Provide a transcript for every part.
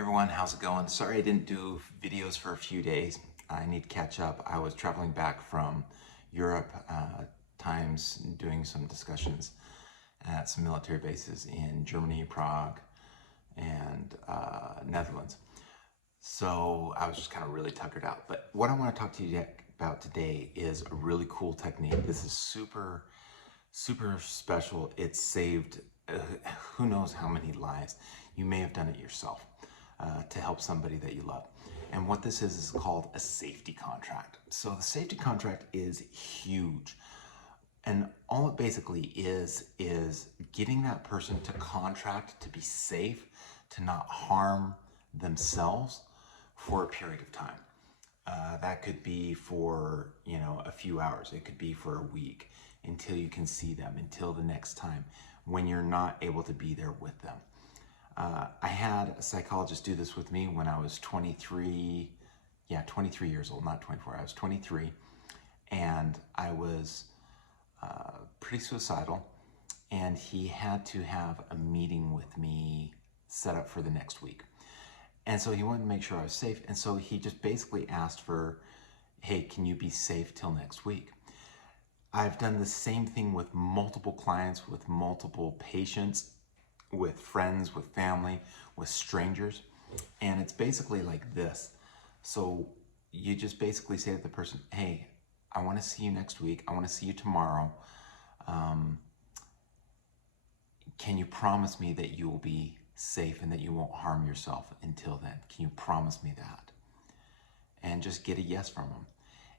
Everyone, how's it going? Sorry I didn't do videos for a few days. I need to catch up. I was traveling back from Europe, times doing some discussions at some military bases in Germany, Prague, and Netherlands. So I was just kind of really tuckered out. But what I want to talk to you about today is a really cool technique. This is super special. It's saved who knows how many lives. You may have done it yourself to help somebody that you love. And what this is called a safety contract. So the safety contract is huge. And all it basically is getting that person to contract to be safe, to not harm themselves for a period of time. That could be for, a few hours. It could be for a week until you can see them, until the next time when you're not able to be there with them. I had a psychologist do this with me when I was 23 years old, not 24. I was 23, and I was pretty suicidal, and he had to have a meeting with me set up for the next week. And so he wanted to make sure I was safe, and so he just basically asked for, hey, can you be safe till next week? I've done the same thing with multiple clients, with multiple patients, with friends, with family, with strangers. And it's basically like this. So you just basically say to the person, hey, I want to see you next week. I want to see you tomorrow. Can you promise me that you will be safe and that you won't harm yourself until then? Can you promise me that? And just get a yes from them.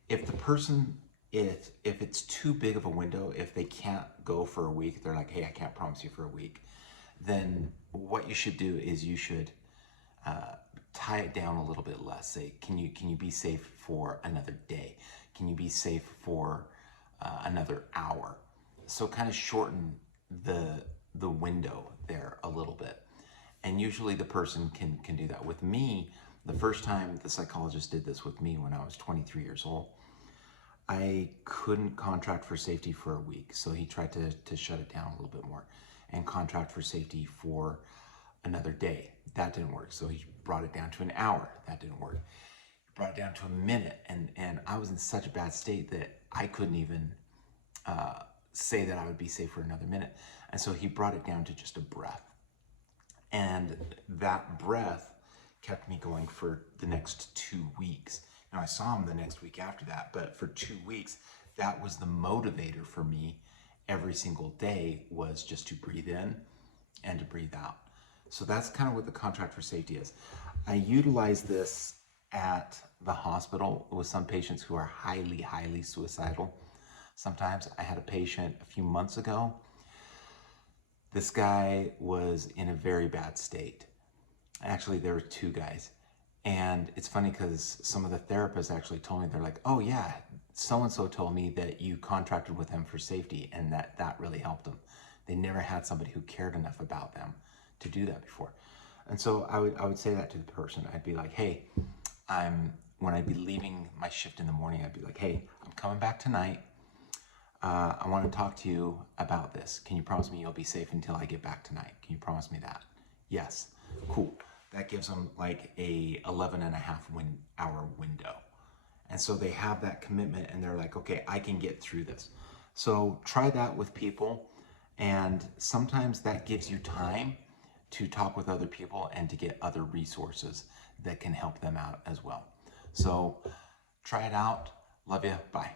If the person, if it's too big of a window, if they can't go for a week, they're like, hey, I can't promise you for a week, then what you should do is you should tie it down a little bit less. Say, can you be safe for another day? Can you be safe for another hour? So kind of shorten the window there a little bit. And usually the person can do that. With me, the first time the psychologist did this with me when I was 23 years old, I couldn't contract for safety for a week. So he tried to shut it down a little bit more and contract for safety for another day. That didn't work. So he brought it down to an hour. That didn't work. He brought it down to a minute. And I was in such a bad state that I couldn't even say that I would be safe for another minute. And so he brought it down to just a breath. And that breath kept me going for the next 2 weeks. Now I saw him the next week after that, but for 2 weeks, that was the motivator for me every single day, was just to breathe in and to breathe out. So that's kind of what the contract for safety is. I utilize this at the hospital with some patients who are highly suicidal. Sometimes I had a patient a few months ago. This guy was in a very bad state. Actually, there were two guys. And it's funny because some of the therapists actually told me, they're like, oh yeah, so-and-so told me that you contracted with them for safety and that really helped them. They never had somebody who cared enough about them to do that before. And so I would say that to the person. I'd be like, hey, when I'd be leaving my shift in the morning, I'd be like, hey, I'm coming back tonight. I want to talk to you about this. Can you promise me you'll be safe until I get back tonight? Can you promise me that? Yes. Cool. That gives them like a 11.5-hour window. And so they have that commitment and they're like, okay, I can get through this. So try that with people. And sometimes that gives you time to talk with other people and to get other resources that can help them out as well. So try it out. Love you. Bye.